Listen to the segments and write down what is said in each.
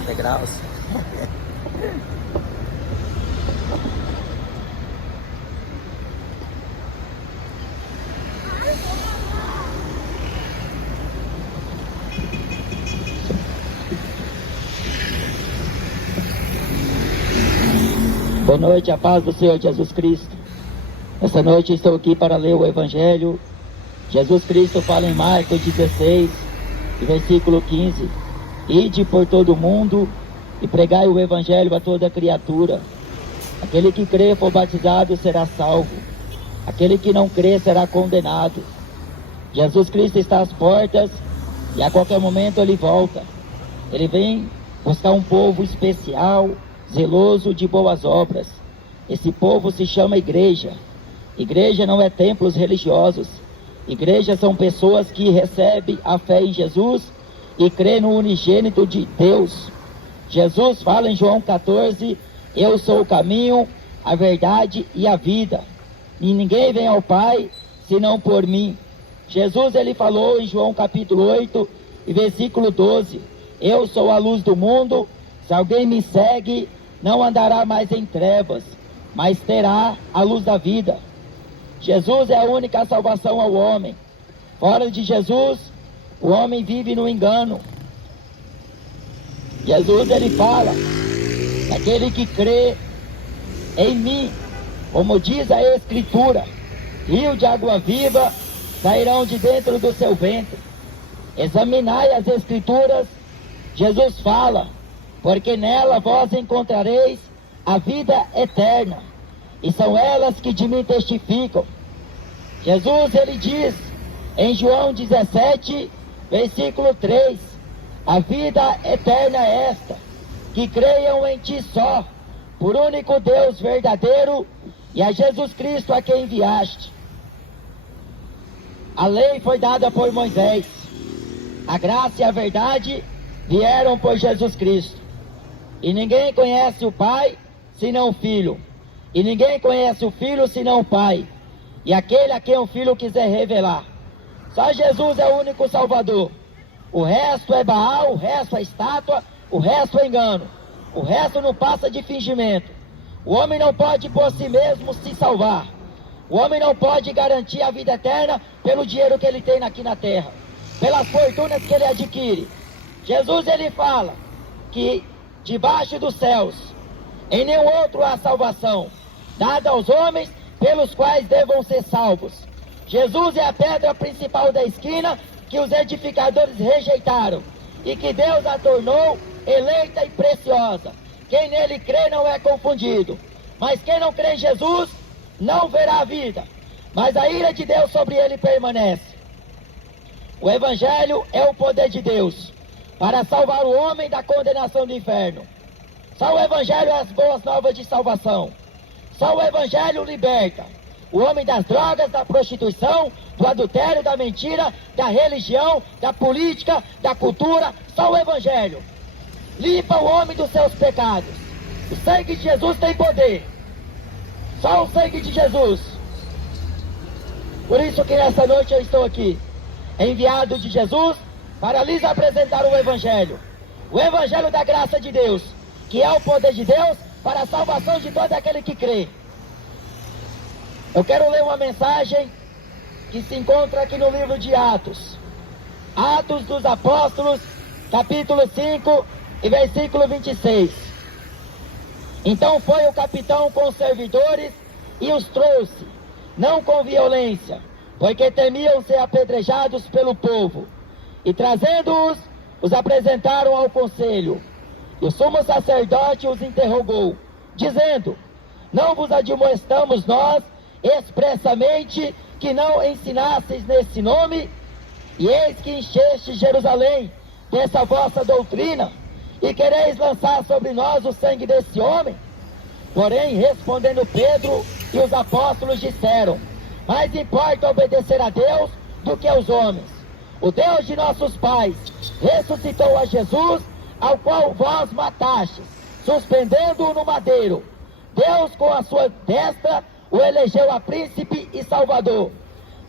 360 graus. Boa noite, a paz do Senhor Jesus Cristo. Essa noite estou aqui para ler o Evangelho. Jesus Cristo fala em Marcos 16, versículo 15. Ide por todo o mundo e pregai o Evangelho a toda criatura. Aquele que crê e for batizado será salvo. Aquele que não crê será condenado. Jesus Cristo está às portas e a qualquer momento ele volta. Ele vem buscar um povo especial, zeloso de boas obras. Esse povo se chama igreja. Igreja não é templos religiosos. Igreja são pessoas que recebem a fé em Jesus e crê no unigênito de Deus. Jesus fala em João 14, eu sou o caminho, a verdade e a vida. E ninguém vem ao Pai senão por mim. Jesus ele falou em João capítulo 8 e versículo 12, eu sou a luz do mundo, se alguém me segue, não andará mais em trevas, mas terá a luz da vida. Jesus é a única salvação ao homem. Fora de Jesus, o homem vive no engano. Jesus ele fala, aquele que crê em mim, como diz a Escritura, rio de água viva sairão de dentro do seu ventre. Examinai as Escrituras, Jesus fala, porque nela vós encontrareis a vida eterna, e são elas que de mim testificam. Jesus ele diz em João 17, versículo 3, a vida eterna é esta, que creiam em ti só, por único Deus verdadeiro, e a Jesus Cristo a quem enviaste. A lei foi dada por Moisés, a graça e a verdade vieram por Jesus Cristo. E ninguém conhece o Pai, senão o Filho. E ninguém conhece o Filho, senão o Pai. E aquele a quem o Filho quiser revelar. Só Jesus é o único Salvador. O resto é Baal, o resto é estátua, o resto é engano. O resto não passa de fingimento. O homem não pode por si mesmo se salvar. O homem não pode garantir a vida eterna pelo dinheiro que ele tem aqui na terra, pelas fortunas que ele adquire. Jesus ele fala que debaixo dos céus, em nenhum outro há salvação, dada aos homens pelos quais devam ser salvos. Jesus é a pedra principal da esquina que os edificadores rejeitaram e que Deus a tornou eleita e preciosa. Quem nele crê não é confundido, mas quem não crê em Jesus não verá a vida, mas a ira de Deus sobre ele permanece. O Evangelho é o poder de Deus para salvar o homem da condenação do inferno. Só o Evangelho é as boas novas de salvação. Só o Evangelho liberta o homem das drogas, da prostituição, do adultério, da mentira, da religião, da política, da cultura. Só o Evangelho limpa o homem dos seus pecados. O sangue de Jesus tem poder. Só o sangue de Jesus. Por isso que nessa noite eu estou aqui, enviado de Jesus, para lhes apresentar o Evangelho. O Evangelho da graça de Deus, que é o poder de Deus para a salvação de todo aquele que crê. Eu quero ler uma mensagem que se encontra aqui no livro de Atos. Atos dos Apóstolos, capítulo 5 e versículo 26. Então foi o capitão com os servidores e os trouxe, não com violência, porque temiam ser apedrejados pelo povo. E trazendo-os, os apresentaram ao conselho. E o sumo sacerdote os interrogou, dizendo, não vos admoestamos nós expressamente que não ensinasseis nesse nome? E eis que encheste Jerusalém dessa vossa doutrina, e quereis lançar sobre nós o sangue desse homem? Porém, respondendo Pedro e os apóstolos disseram, mais importa obedecer a Deus do que aos homens. O Deus de nossos pais ressuscitou a Jesus, ao qual vós matastes, suspendendo-o no madeiro. Deus com a sua destra o elegeu a príncipe e salvador,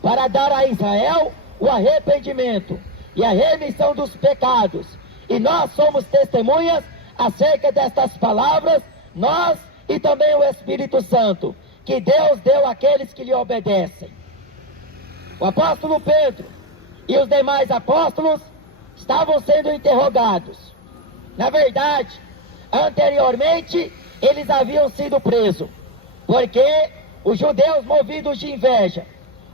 para dar a Israel o arrependimento e a remissão dos pecados. E nós somos testemunhas acerca destas palavras, nós e também o Espírito Santo, que Deus deu àqueles que lhe obedecem. O apóstolo Pedro e os demais apóstolos estavam sendo interrogados. Na verdade, anteriormente, eles haviam sido presos, porque os judeus, movidos de inveja,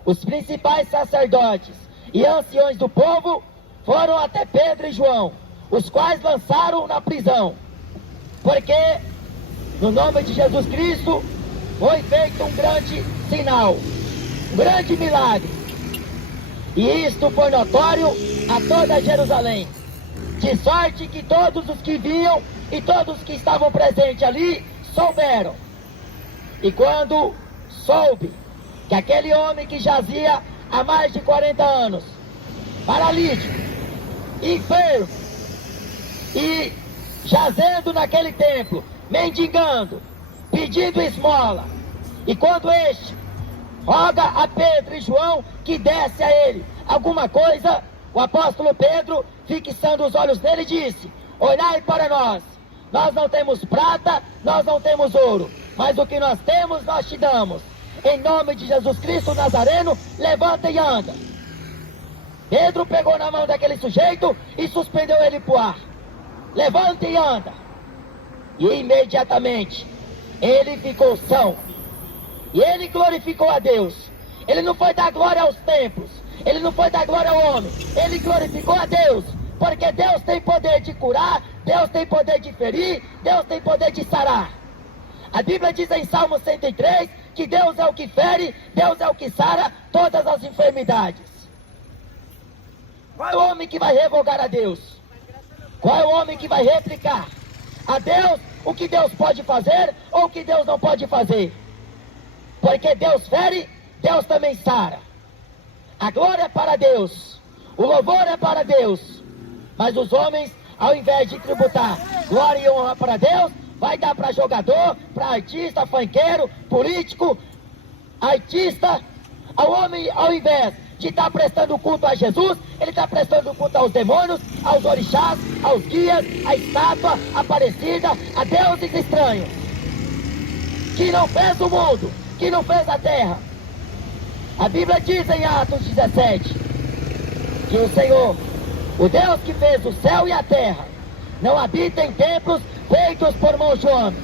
os principais sacerdotes e anciões do povo, foram até Pedro e João, os quais lançaram na prisão, porque no nome de Jesus Cristo foi feito um grande sinal, um grande milagre, e isto foi notório a toda Jerusalém, de sorte que todos os que vinham e todos que estavam presentes ali souberam. E quando soube que aquele homem que jazia há mais de 40 anos, paralítico, enfermo, e jazendo naquele templo, mendigando, pedindo esmola, e quando este roga a Pedro e João que desse a ele alguma coisa, o apóstolo Pedro, fixando os olhos nele, disse: olhai para nós, nós não temos prata, nós não temos ouro, mas o que nós temos nós te damos. Em nome de Jesus Cristo Nazareno, levanta e anda. Pedro pegou na mão daquele sujeito e suspendeu ele para o ar. Levanta e anda. E imediatamente ele ficou são. E ele glorificou a Deus. Ele não foi dar glória aos templos, ele não foi dar glória ao homem, ele glorificou a Deus, porque Deus tem poder de curar, Deus tem poder de ferir, Deus tem poder de sarar. A Bíblia diz em Salmo 103 que Deus é o que fere, Deus é o que sara todas as enfermidades. Qual é o homem que vai revogar a Deus? Qual é o homem que vai replicar a Deus o que Deus pode fazer ou o que Deus não pode fazer? Porque Deus fere, Deus também sara. A glória é para Deus, o louvor é para Deus, mas os homens, ao invés de tributar glória e honra para Deus, vai dar para jogador, para artista, funkeiro, político, artista. Ao homem, ao invés de estar prestando culto a Jesus, ele está prestando culto aos demônios, aos orixás, aos guias, à estátua, à Aparecida, a deuses estranhos, que não fez o mundo, que não fez a terra. A Bíblia diz em Atos 17, que o Senhor, o Deus que fez o céu e a terra, não habita em templos feitos por mãos de homem,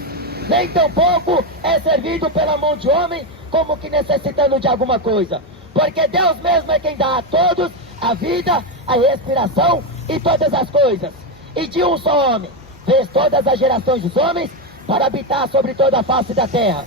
nem tampouco é servido pela mão de homem, como que necessitando de alguma coisa, porque Deus mesmo é quem dá a todos a vida, a respiração e todas as coisas, e de um só homem fez todas as gerações dos homens para habitar sobre toda a face da terra,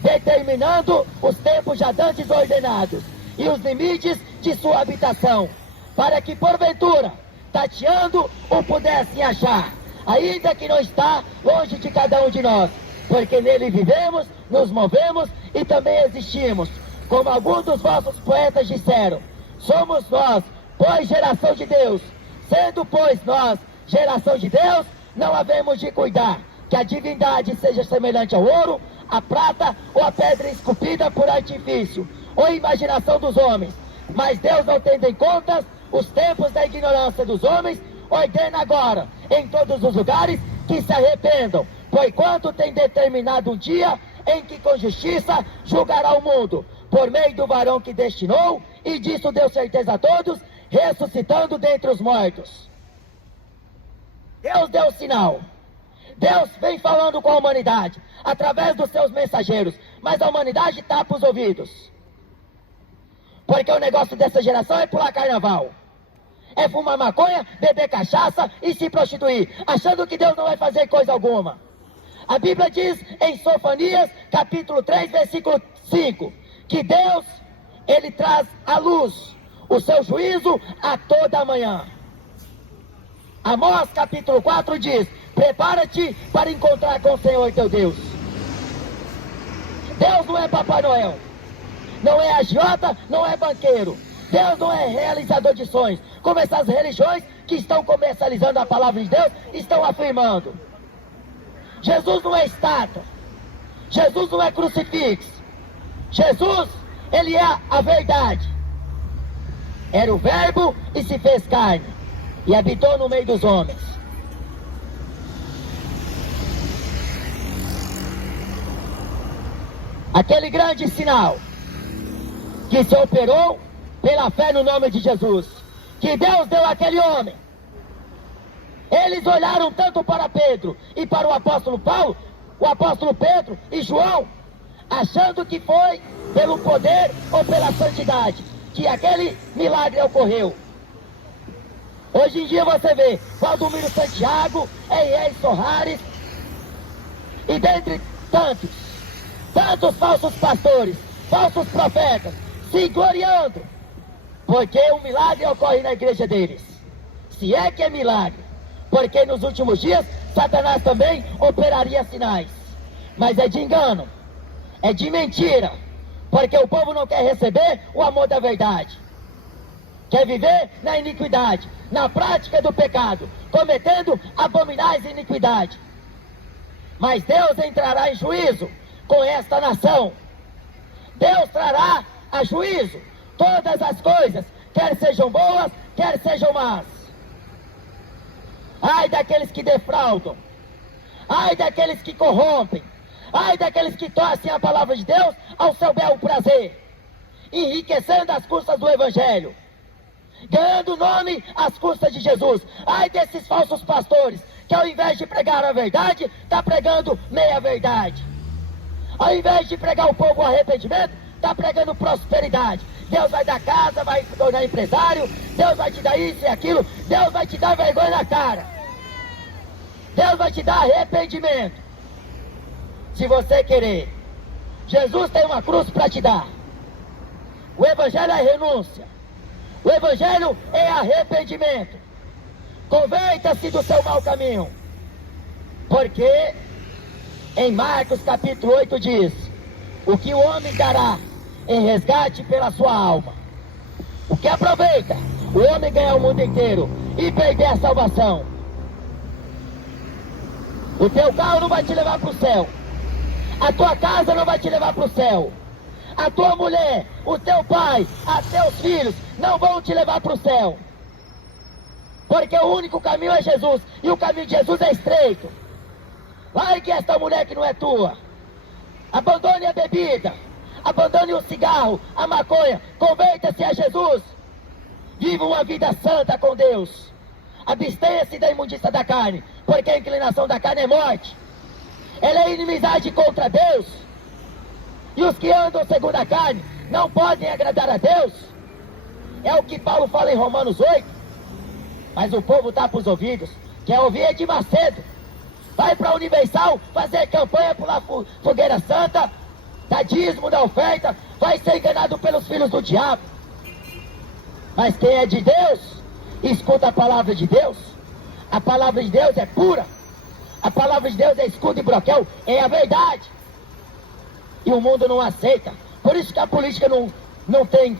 determinando os tempos já dantes ordenados e os limites de sua habitação, para que porventura, tateando, o pudessem achar, ainda que não está longe de cada um de nós, porque nele vivemos, nos movemos e também existimos. Como alguns dos vossos poetas disseram, somos nós, pois geração de Deus. Sendo, pois, nós geração de Deus, não havemos de cuidar que a divindade seja semelhante ao ouro, a prata ou a pedra esculpida por artifício, ou imaginação dos homens. Mas Deus, não tendo em conta os tempos da ignorância dos homens, ordena agora, em todos os lugares, que se arrependam, porquanto tem determinado um dia em que com justiça julgará o mundo, por meio do varão que destinou, e disso deu certeza a todos, ressuscitando dentre os mortos. Deus deu o sinal. Deus vem falando com a humanidade, através dos seus mensageiros, mas a humanidade tapa os ouvidos. Porque o negócio dessa geração é pular carnaval, é fumar maconha, beber cachaça e se prostituir, achando que Deus não vai fazer coisa alguma. A Bíblia diz em Sofonias, capítulo 3, versículo 5, que Deus, ele traz à luz o seu juízo a toda manhã. Amós, capítulo 4, diz: prepara-te para encontrar com o Senhor teu Deus. Deus não é Papai Noel, não é agiota, não é banqueiro. Deus não é realizador de sonhos, como essas religiões que estão comercializando a palavra de Deus estão afirmando. Jesus não é estátua, Jesus não é crucifixo. Jesus, ele é a verdade. Era o verbo e se fez carne e habitou no meio dos homens. aquele grande sinal que se operou pela fé no nome de Jesus, que Deus deu àquele homem. Eles olharam tanto para Pedro e para o apóstolo Paulo, o apóstolo Pedro e João, achando que foi pelo poder ou pela santidade que aquele milagre ocorreu. Hoje em dia você vê Valdomiro Santiago, Eiei Soares e dentre tantos falsos pastores, falsos profetas, se gloriando, porque um milagre ocorre na igreja deles. Se é que é milagre, porque nos últimos dias Satanás também operaria sinais, mas é de engano, é de mentira, porque o povo não quer receber o amor da verdade, quer viver na iniquidade, na prática do pecado, cometendo abominais iniquidade. Mas Deus entrará em juízo com esta nação. Deus trará a juízo todas as coisas, quer sejam boas, quer sejam más. Ai daqueles que defraudam, ai daqueles que corrompem, ai daqueles que torcem a palavra de Deus ao seu bel prazer, enriquecendo às custas do Evangelho, ganhando nome às custas de Jesus. Ai desses falsos pastores, que ao invés de pregar a verdade, está pregando meia verdade. Ao invés de pregar o povo o arrependimento, está pregando prosperidade. Deus vai dar casa, vai tornar empresário, Deus vai te dar isso e aquilo, Deus vai te dar vergonha na cara, Deus vai te dar arrependimento, se você querer. Jesus tem uma cruz para te dar. O Evangelho é renúncia, o Evangelho é arrependimento. Converta-se do seu mau caminho, porque em Marcos capítulo 8 diz: o que o homem dará em resgate pela sua alma? O que aproveita o homem ganhar o mundo inteiro e perder a salvação? O teu carro não vai te levar para o céu, a tua casa não vai te levar para o céu, a tua mulher, o teu pai, os teus filhos não vão te levar para o céu, porque o único caminho é Jesus, e o caminho de Jesus é estreito. Largue esta mulher que não é tua, abandone a bebida, abandone o cigarro, a maconha, converta-se a Jesus, viva uma vida santa com Deus, abstenha-se da imundícia da carne, porque a inclinação da carne é morte, ela é inimizade contra Deus, e os que andam segundo a carne não podem agradar a Deus. É o que Paulo fala em Romanos 8, mas o povo tapa os ouvidos, quer ouvir é de Macedo. Vai para a Universal fazer campanha pela fogueira santa, dá dízimo, da oferta, vai ser enganado pelos filhos do diabo. Mas quem é de Deus, escuta a palavra de Deus. A palavra de Deus é pura, a palavra de Deus é escudo e broquel, é a verdade. E o mundo não aceita. Por isso que a política não tem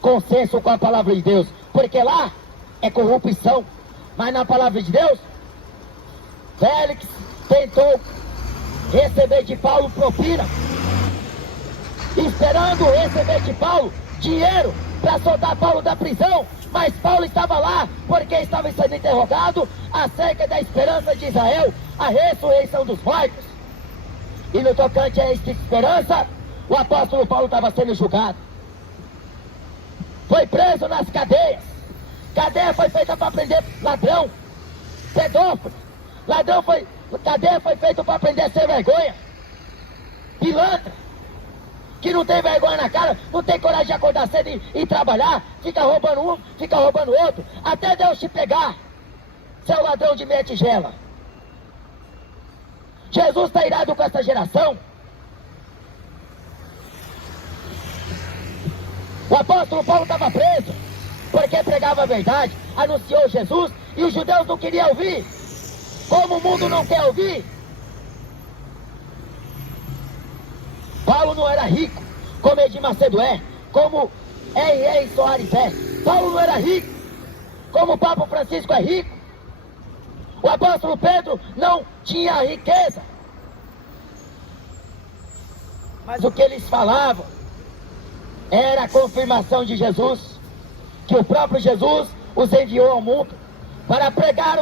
consenso com a palavra de Deus, porque lá é corrupção, mas na palavra de Deus, Félix tentou receber de Paulo propina, esperando receber de Paulo dinheiro para soltar Paulo da prisão, mas Paulo estava lá porque estava sendo interrogado acerca da esperança de Israel, a ressurreição dos mortos. E no tocante a esta esperança, o apóstolo Paulo estava sendo julgado, foi preso nas cadeias. Cadeia foi feita para prender ladrão, pedófilo. Cadeia foi feita para prender sem vergonha, pilantra, que não tem vergonha na cara, não tem coragem de acordar cedo e trabalhar, fica roubando um, fica roubando outro, até Deus te pegar, seu ladrão de meia tigela. Jesus está irado com essa geração. O apóstolo Paulo estava preso porque pregava a verdade, anunciou Jesus, e os judeus não queriam ouvir. Como o mundo não quer ouvir, Paulo não era rico, como Edir Macedo é, como Eiei Soares é. Paulo não era rico, como o Papa Francisco é rico. O apóstolo Pedro não tinha riqueza, mas o que eles falavam era a confirmação de Jesus, que o próprio Jesus os enviou ao mundo para pregar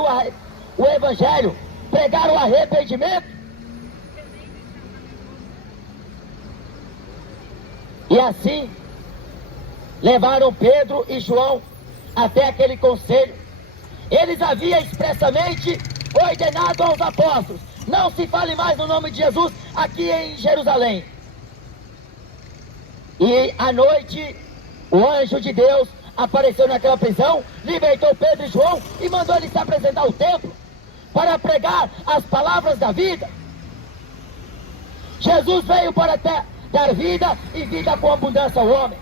o Evangelho, pregar o arrependimento. E assim, levaram Pedro e João até aquele conselho. Eles haviam expressamente ordenado aos apóstolos: não se fale mais no nome de Jesus aqui em Jerusalém. E à noite, o anjo de Deus apareceu naquela prisão, libertou Pedro e João e mandou eles se apresentar ao templo para pregar as palavras da vida. Jesus veio para dar vida e vida com abundância ao homem.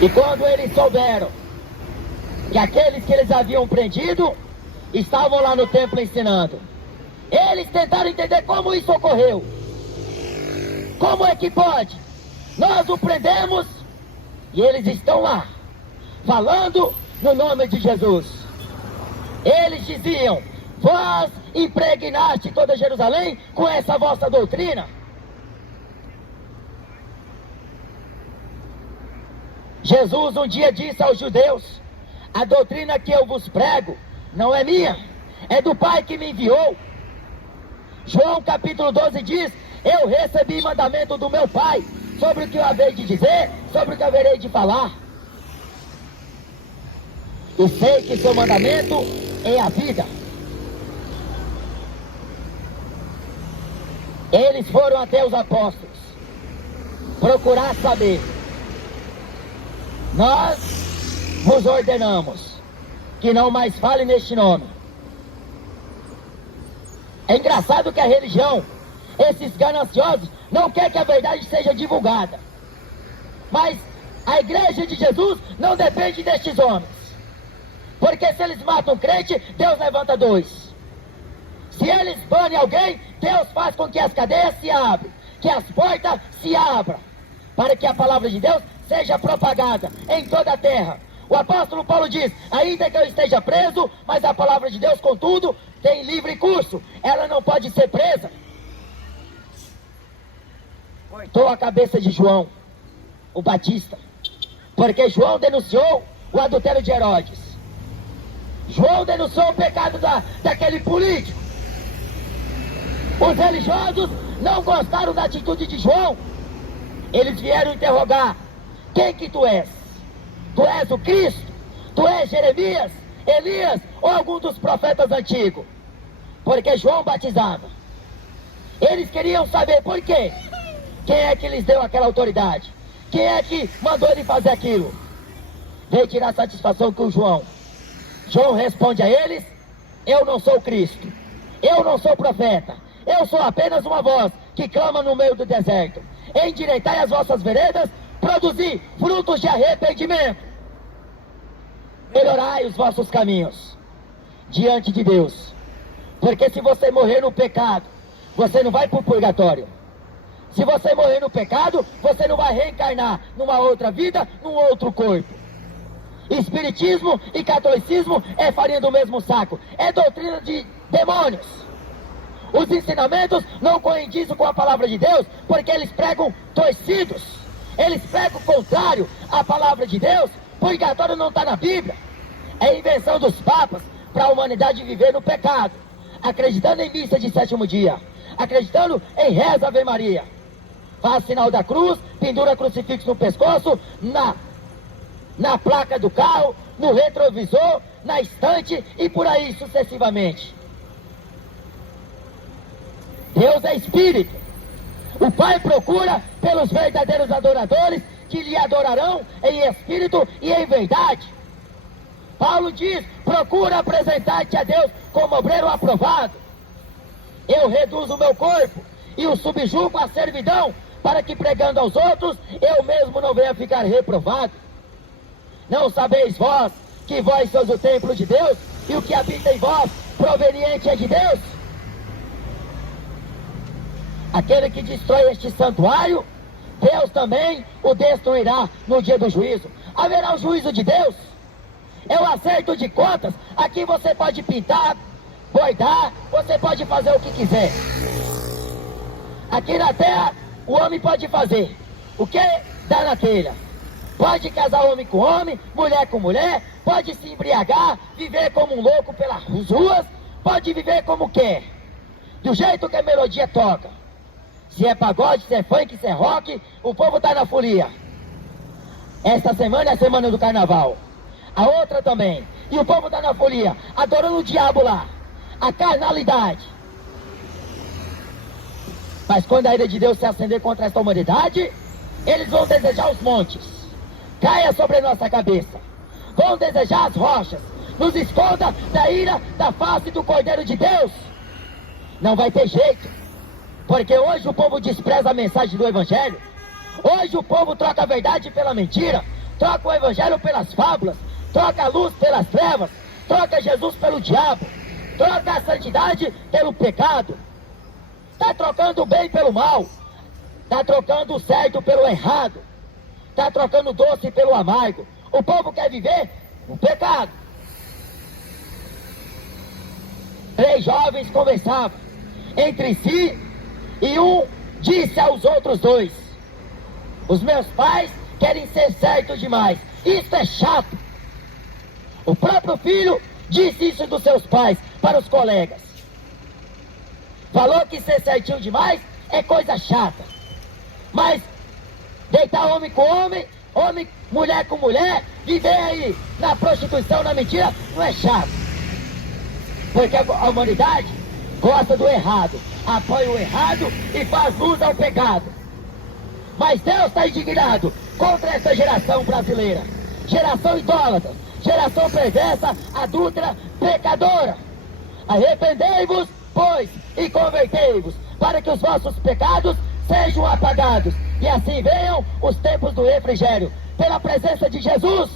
E quando eles souberam que aqueles que eles haviam prendido estavam lá no templo ensinando, eles tentaram entender como isso ocorreu. Como é que pode? Nós o prendemos e eles estão lá, falando no nome de Jesus. Eles diziam: vós impregnaste toda Jerusalém com essa vossa doutrina. Jesus um dia disse aos judeus: a doutrina que eu vos prego não é minha, é do Pai que me enviou. João capítulo 12 diz: eu recebi mandamento do meu Pai sobre o que eu havei de dizer, sobre o que haverei de falar. E sei que seu mandamento é a vida. Eles foram até os apóstolos procurar saber: nós vos ordenamos que não mais fale neste nome. É engraçado que a religião, esses gananciosos, não quer que a verdade seja divulgada. Mas a igreja de Jesus não depende destes homens. Porque se eles matam um crente, Deus levanta dois. Se eles banem alguém, Deus faz com que as cadeias se abram, que as portas se abram, para que a palavra de Deus seja propagada em toda a terra. O apóstolo Paulo diz: ainda que eu esteja preso, mas a palavra de Deus, contudo, tem livre curso. Ela não pode ser presa. Cortou a cabeça de João, o Batista, porque João denunciou o adultério de Herodes. João denunciou o pecado daquele político. Os religiosos não gostaram da atitude de João. Eles vieram interrogar: quem que tu és? Tu és o Cristo? Tu és Jeremias, Elias ou algum dos profetas antigos? Porque João batizava. Eles queriam saber por quê. Quem é que lhes deu aquela autoridade? Quem é que mandou ele fazer aquilo? Veio tirar satisfação com João. João responde a eles: eu não sou Cristo, eu não sou profeta, eu sou apenas uma voz que clama no meio do deserto: endireitai as vossas veredas, produzi frutos de arrependimento, melhorai os vossos caminhos diante de Deus. Porque se você morrer no pecado, você não vai para o purgatório. Se você morrer no pecado, você não vai reencarnar numa outra vida, num outro corpo. Espiritismo e catolicismo é farinha do mesmo saco, é doutrina de demônios. Os ensinamentos não coindizem com a palavra de Deus, porque eles pregam torcidos. Eles pregam o contrário à palavra de Deus. Purgatório não está na Bíblia. É invenção dos papas para a humanidade viver no pecado, acreditando em missa de sétimo dia, acreditando em reza Ave Maria. Faz sinal da cruz, pendura crucifixo no pescoço, na placa do carro, no retrovisor, na estante e por aí sucessivamente. Deus é espírito. O Pai procura pelos verdadeiros adoradores que lhe adorarão em espírito e em verdade. Paulo diz: procura apresentar-te a Deus como obreiro aprovado. Eu reduzo o meu corpo e o subjugo à servidão, para que pregando aos outros, eu mesmo não venha ficar reprovado. Não sabeis vós que vós sois o templo de Deus, e o que habita em vós proveniente é de Deus? Aquele que destrói este santuário, Deus também o destruirá no dia do juízo. Haverá o juízo de Deus. É o acerto de contas. Aqui você pode pintar, bordar, você pode fazer o que quiser. Aqui na terra, o homem pode fazer o que dá na telha. Pode casar homem com homem, mulher com mulher, pode se embriagar, viver como um louco pelas ruas, pode viver como quer. do jeito que a melodia toca. Se é pagode, se é funk, se é rock, o povo está na folia. Esta semana é a semana do carnaval. A outra também. E o povo está na folia, adorando o diabo lá. A carnalidade. Mas quando a ira de Deus se acender contra esta humanidade, eles vão desejar os montes. Caia sobre nossa cabeça. Vão desejar as rochas. Nos esconda da ira da face do Cordeiro de Deus. Não vai ter jeito. Porque hoje o povo despreza a mensagem do Evangelho. Hoje o povo troca a verdade pela mentira. Troca o Evangelho pelas fábulas. Troca a luz pelas trevas. Troca Jesus pelo diabo. Troca a santidade pelo pecado. Está trocando o bem pelo mal. Está trocando o certo pelo errado. Está trocando o doce pelo amargo. O povo quer viver no pecado. 3 jovens conversavam entre si e um disse aos outros 2: os meus pais querem ser certos demais. Isso é chato. O próprio filho disse isso dos seus pais para os colegas. Falou que ser certinho demais é coisa chata. Mas deitar homem com homem, mulher com mulher, viver aí na prostituição, na mentira, não é chato. Porque a humanidade gosta do errado, apoia o errado e faz luz ao pecado. Mas Deus está indignado contra essa geração brasileira. Geração idólatra, geração perversa, adúltera, pecadora. Arrependei-vos, pois, e convertei-vos, para que os vossos pecados sejam apagados, e assim venham os tempos do refrigério, pela presença de Jesus.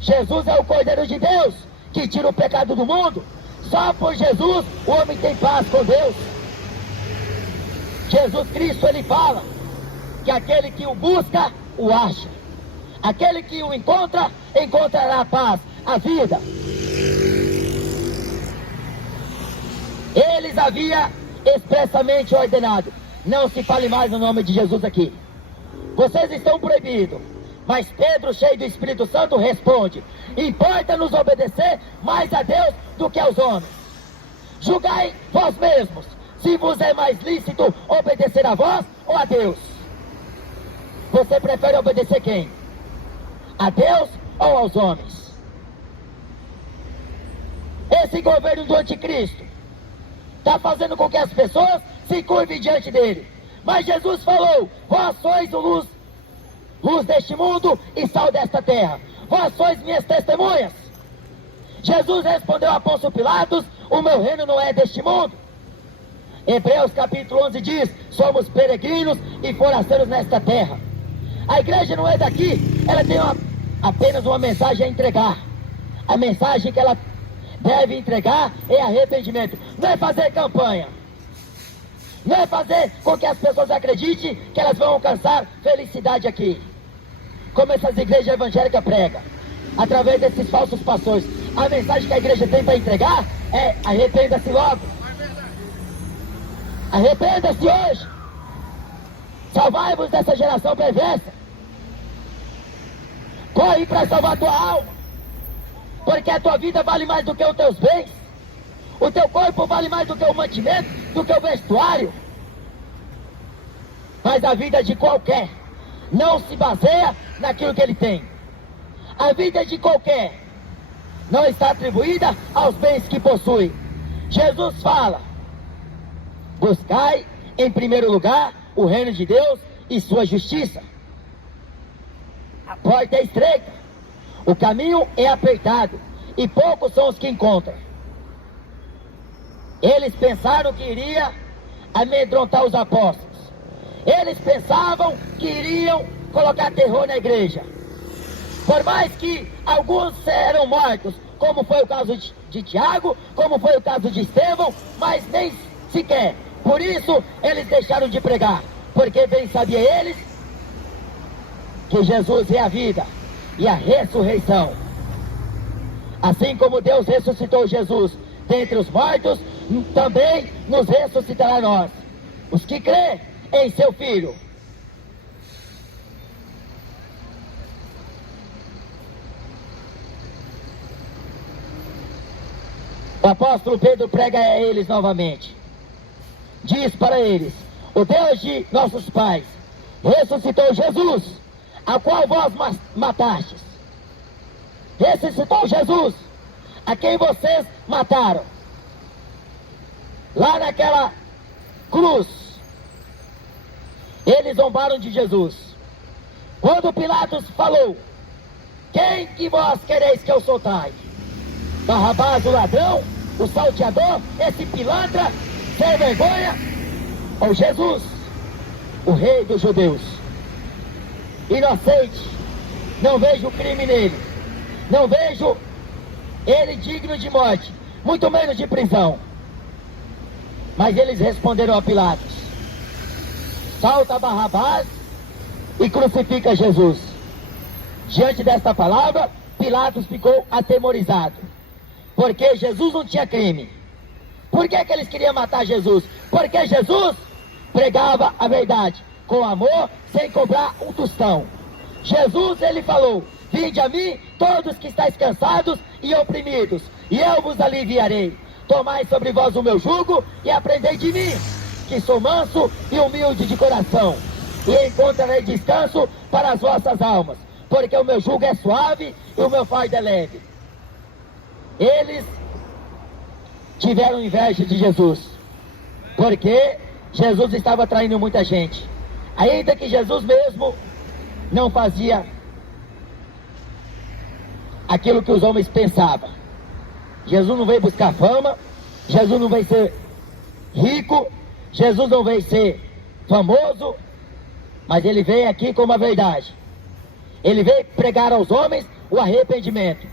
Jesus é o Cordeiro de Deus, que tira o pecado do mundo. Só por Jesus o homem tem paz com Deus. Jesus Cristo, ele fala que aquele que o busca, o acha. Aquele que o encontra, encontrará a paz, a vida. Eles havia expressamente ordenado: não se fale mais no nome de Jesus aqui. Vocês estão proibidos. Mas Pedro, cheio do Espírito Santo, responde: importa-nos obedecer mais a Deus do que aos homens. Julgai vós mesmos, se vos é mais lícito obedecer a vós ou a Deus. Você prefere obedecer quem? A Deus ou aos homens? Esse governo do anticristo está fazendo com que as pessoas se curvem diante dele. Mas Jesus falou: vós sois luz deste mundo e sal desta terra. Vós sois minhas testemunhas. Jesus respondeu a Pôncio Pilatos: o meu reino não é deste mundo. Hebreus capítulo 11 diz: somos peregrinos e forasteiros nesta terra. A igreja não é daqui, ela tem apenas uma mensagem a entregar. A mensagem que ela deve entregar é arrependimento. Não é fazer campanha. Não é fazer com que as pessoas acreditem que elas vão alcançar felicidade aqui, como essas igrejas evangélicas pregam, através desses falsos pastores. A mensagem que a igreja tem para entregar é: arrependa-se logo. Arrependa-se hoje. Salvai-vos dessa geração perversa. Corre para salvar a tua alma, porque a tua vida vale mais do que os teus bens. O teu corpo vale mais do que o mantimento, do que o vestuário. Mas a vida de qualquer não se baseia naquilo que ele tem. A vida de qualquer não está atribuída aos bens que possui. Jesus fala: buscai em primeiro lugar o reino de Deus e sua justiça. A porta é estreita, o caminho é apertado, e poucos são os que encontram. Eles pensaram que iria amedrontar os apóstolos. Eles pensavam que iriam colocar terror na igreja. Por mais que alguns eram mortos, como foi o caso de Tiago, como foi o caso de Estevão, mas nem sequer. Por isso eles deixaram de pregar, porque bem sabia eles que Jesus é a vida e a ressurreição. Assim como Deus ressuscitou Jesus dentre os mortos, também nos ressuscitará nós, os que crê em seu Filho. O apóstolo Pedro prega a eles novamente: diz para eles: o Deus de nossos pais ressuscitou Jesus, a qual vós matastes. Ressuscitou Jesus, a quem vocês mataram. Lá naquela cruz, eles zombaram de Jesus. Quando Pilatos falou: quem que vós quereis que eu soltai? Barrabás, o ladrão, o salteador, esse pilantra, sem vergonha, ou Jesus, o rei dos judeus? Inocente, não vejo crime nele, não vejo ele digno de morte, muito menos de prisão. Mas eles responderam a Pilatos: solta Barrabás e crucifica Jesus. Diante desta palavra, Pilatos ficou atemorizado, porque Jesus não tinha crime. Por que eles queriam matar Jesus? Porque Jesus pregava a verdade, com amor, sem cobrar um tostão. Jesus, ele falou: vinde a mim, todos que estáis cansados e oprimidos, e eu vos aliviarei. Tomai sobre vós o meu jugo e aprendei de mim, que sou manso e humilde de coração, e encontrarei descanso para as vossas almas, porque o meu jugo é suave e o meu fardo é leve. Eles tiveram inveja de Jesus, porque Jesus estava traindo muita gente, ainda que Jesus mesmo não fazia aquilo que os homens pensavam. Jesus não veio buscar fama, Jesus não veio ser rico, Jesus não veio ser famoso, mas ele veio aqui com uma verdade. Ele veio pregar aos homens o arrependimento.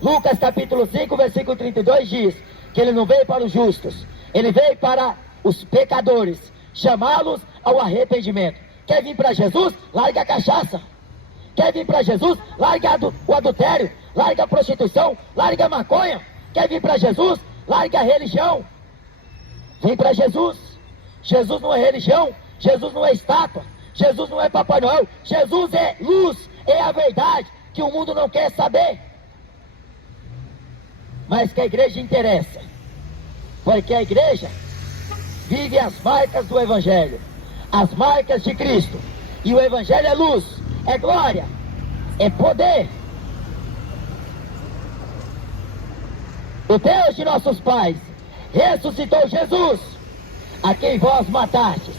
Lucas capítulo 5, versículo 32 diz que ele não veio para os justos, ele veio para os pecadores, chamá-los ao arrependimento. Quer vir para Jesus? Larga a cachaça. Quer vir para Jesus? Larga o adultério, larga a prostituição, larga a maconha. Quer vir para Jesus? Larga a religião. Vem para Jesus. Jesus não é religião, Jesus não é estátua, Jesus não é Papai Noel, Jesus é luz, é a verdade que o mundo não quer saber, mas que a igreja interessa, porque a igreja vive as marcas do Evangelho, as marcas de Cristo, e o Evangelho é luz, é glória, é poder. O Deus de nossos pais ressuscitou Jesus, a quem vós matastes,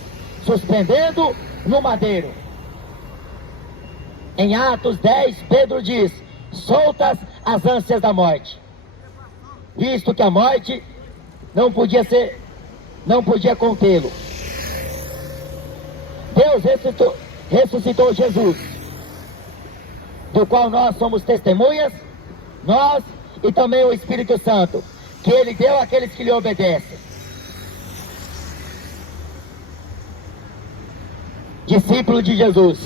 suspendendo no madeiro. Em Atos 10, Pedro diz: soltas as ânsias da morte, visto que a morte não podia contê-lo. Deus ressuscitou Jesus, do qual nós somos testemunhas, nós e também o Espírito Santo, que ele deu àqueles que lhe obedecem. Discípulo de Jesus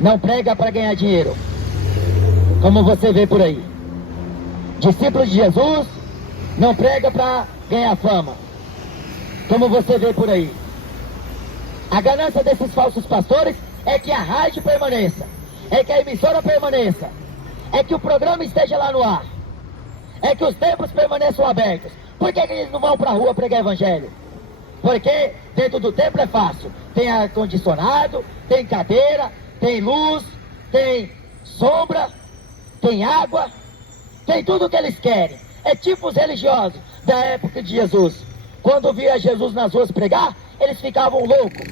não prega para ganhar dinheiro, como você vê por aí. Discípulo de Jesus não prega para ganhar fama, como você vê por aí. A ganância desses falsos pastores é que a rádio permaneça, é que a emissora permaneça, é que o programa esteja lá no ar, é que os templos permaneçam abertos. Por que eles não vão para a rua pregar evangelho? Porque dentro do templo é fácil, tem ar-condicionado, tem cadeira, tem luz, tem sombra, tem água, tem tudo o que eles querem. É tipo os religiosos da época de Jesus. Quando via Jesus nas ruas pregar, eles ficavam loucos,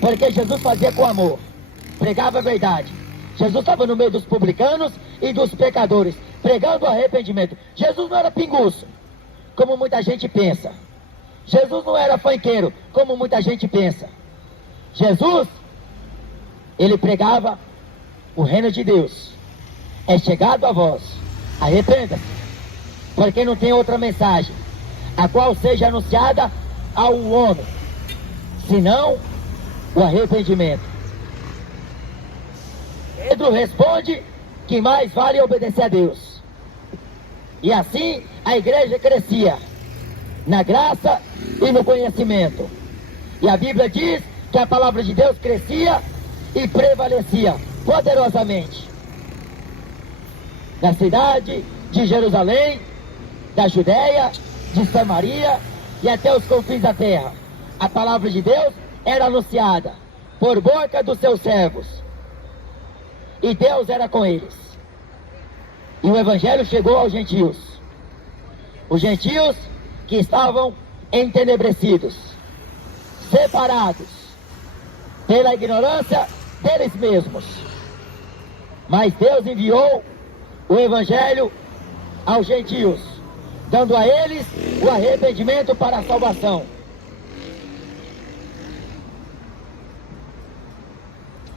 porque Jesus fazia com amor, pregava a verdade. Jesus estava no meio dos publicanos e dos pecadores, pregando o arrependimento. Jesus não era pinguço, como muita gente pensa. Jesus não era fanqueiro, como muita gente pensa. Jesus, ele pregava o reino de Deus. É chegado a vós, arrependa-se, porque não tem outra mensagem, a qual seja anunciada ao homem, senão o arrependimento. Pedro responde que mais vale obedecer a Deus. E assim a igreja crescia na graça e no conhecimento. E a Bíblia diz que a palavra de Deus crescia e prevalecia poderosamente na cidade de Jerusalém, da Judéia, de Samaria e até os confins da terra. A palavra de Deus era anunciada por boca dos seus servos, e Deus era com eles. E o evangelho chegou aos gentios, os gentios que estavam entenebrecidos, separados pela ignorância deles mesmos. Mas Deus enviou o evangelho aos gentios, dando a eles o arrependimento para a salvação.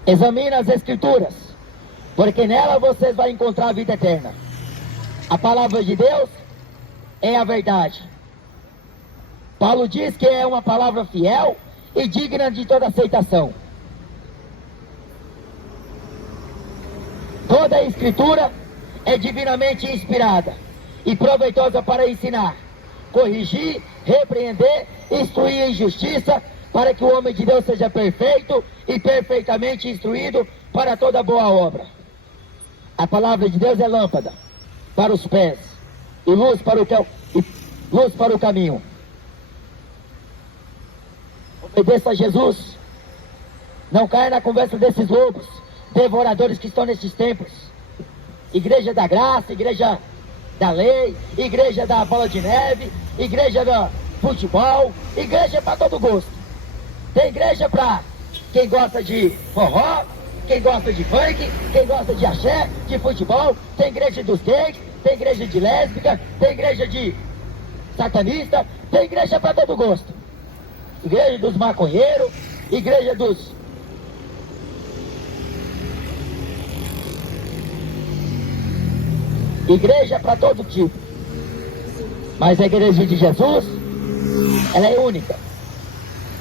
Examine as Escrituras, porque nela vocês vão encontrar a vida eterna. A palavra de Deus é a verdade. Paulo diz que é uma palavra fiel e digna de toda aceitação. Toda a Escritura é divinamente inspirada e proveitosa para ensinar, corrigir, repreender, instruir em justiça, para que o homem de Deus seja perfeito e perfeitamente instruído para toda boa obra. A palavra de Deus é lâmpada para os pés e luz para o caminho. Obedeça a Jesus. Não caia na conversa desses lobos devoradores que estão nesses templos. Igreja da graça, igreja da lei, igreja da bola de neve, igreja do futebol, igreja para todo gosto. Tem igreja para quem gosta de forró, quem gosta de funk, quem gosta de axé, de futebol. Tem igreja dos gays, tem igreja de lésbica, tem igreja de satanista, tem igreja para todo gosto. Igreja dos maconheiros, igreja dos... igreja para todo tipo. Mas a igreja de Jesus, ela é única.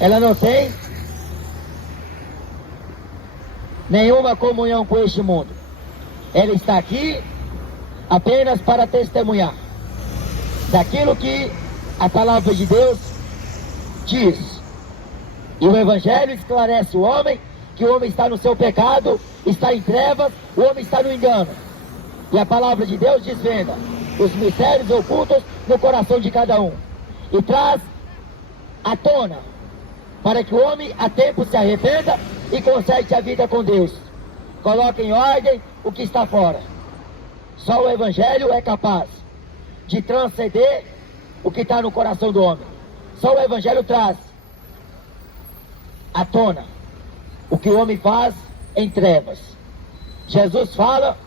Ela não tem nenhuma comunhão com este mundo. Ela está aqui apenas para testemunhar daquilo que a palavra de Deus diz. E o evangelho esclarece o homem, que o homem está no seu pecado, está em trevas, o homem está no engano. E a palavra de Deus desvenda os mistérios ocultos no coração de cada um e traz à tona, para que o homem a tempo se arrependa e conserte a vida com Deus. Coloque em ordem o que está fora. Só o evangelho é capaz de transcender o que está no coração do homem. Só o evangelho traz à tona o que o homem faz em trevas. Jesus fala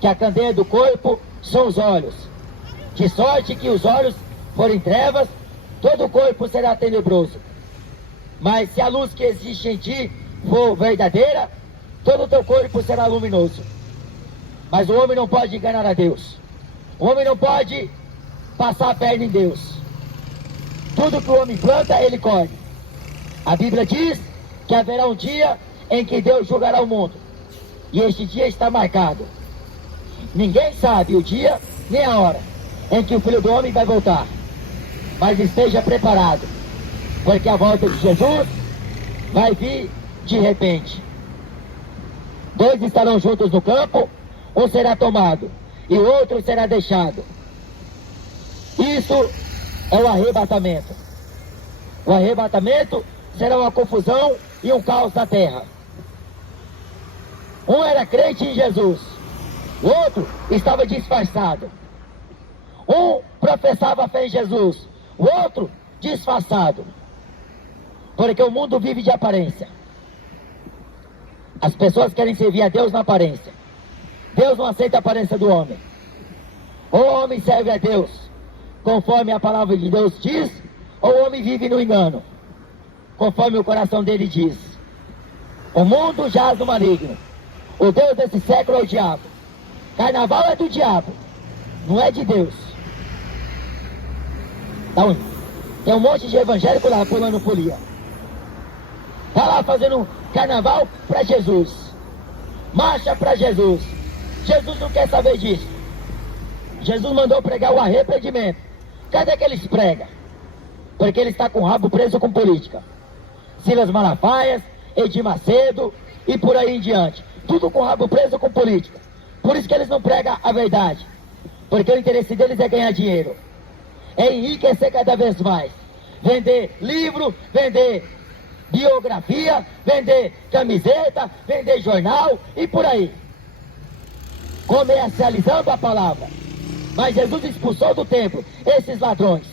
que a candeia do corpo são os olhos, de sorte que os olhos forem trevas, todo o corpo será tenebroso. Mas se a luz que existe em ti for verdadeira, todo o teu corpo será luminoso. Mas o homem não pode enganar a Deus. O homem não pode passar a perna em Deus. Tudo que o homem planta, ele colhe. A Bíblia diz que haverá um dia em que Deus julgará o mundo. E este dia está marcado. Ninguém sabe o dia nem a hora em que o Filho do Homem vai voltar. Mas esteja preparado, porque a volta de Jesus vai vir de repente. 2 estarão juntos no campo, um será tomado e o outro será deixado. Isso é o arrebatamento. O arrebatamento será uma confusão e um caos na terra. Um era crente em Jesus, o outro estava disfarçado. Um professava a fé em Jesus, o outro disfarçado. Porque o mundo vive de aparência. As pessoas querem servir a Deus na aparência. Deus não aceita a aparência do homem. Ou o homem serve a Deus conforme a palavra de Deus diz, ou o homem vive no engano, conforme o coração dele diz. O mundo jaz no maligno. O Deus desse século é o diabo. Carnaval é do diabo, não é de Deus. Então, tem um monte de evangélico lá pulando folia. Está lá fazendo carnaval para Jesus, marcha para Jesus. Jesus não quer saber disso. Jesus mandou pregar o arrependimento. Cadê que eles pregam? Porque ele está com o rabo preso com política. Silas Malafaias, Edir Macedo e por aí em diante. Tudo com o rabo preso com política. Por isso que eles não pregam a verdade. Porque o interesse deles é ganhar dinheiro. é enriquecer cada vez mais. Vender livro, vender biografia, vender camiseta, vender jornal e por aí. Comercializando a palavra. Mas Jesus expulsou do templo esses ladrões.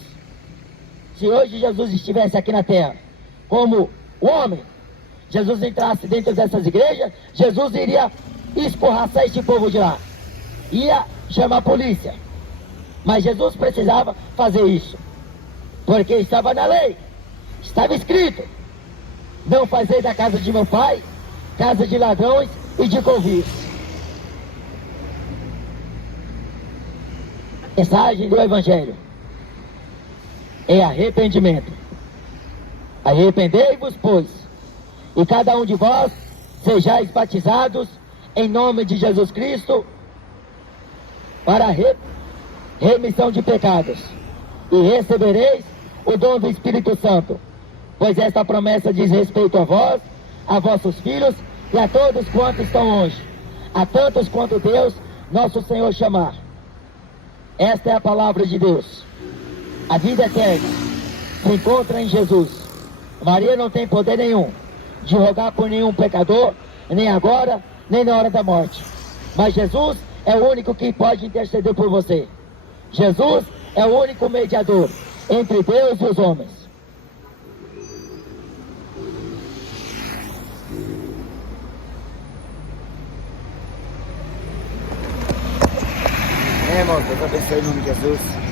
Se hoje Jesus estivesse aqui na terra como homem, Jesus entrasse dentro dessas igrejas, Jesus iria escorraçar este povo de lá, ia chamar a polícia. Mas Jesus precisava fazer isso, porque estava na lei, estava escrito: não fazer da casa de meu pai casa de ladrões e de convívios. A mensagem do Evangelho é arrependimento. Arrependei-vos, pois, e cada um de vós sejais batizados em nome de Jesus Cristo para a remissão de pecados, e recebereis o dom do Espírito Santo, pois esta promessa diz respeito a vós, a vossos filhos e a todos quantos estão longe, a tantos quanto Deus, nosso Senhor, chamar. Esta é a palavra de Deus. A vida eterna se encontra em Jesus. Maria não tem poder nenhum de rogar por nenhum pecador, nem agora, nem na hora da morte. Mas Jesus é o único que pode interceder por você. Jesus é o único mediador entre Deus e os homens. Irmão, Deus abençoe em nome de Jesus.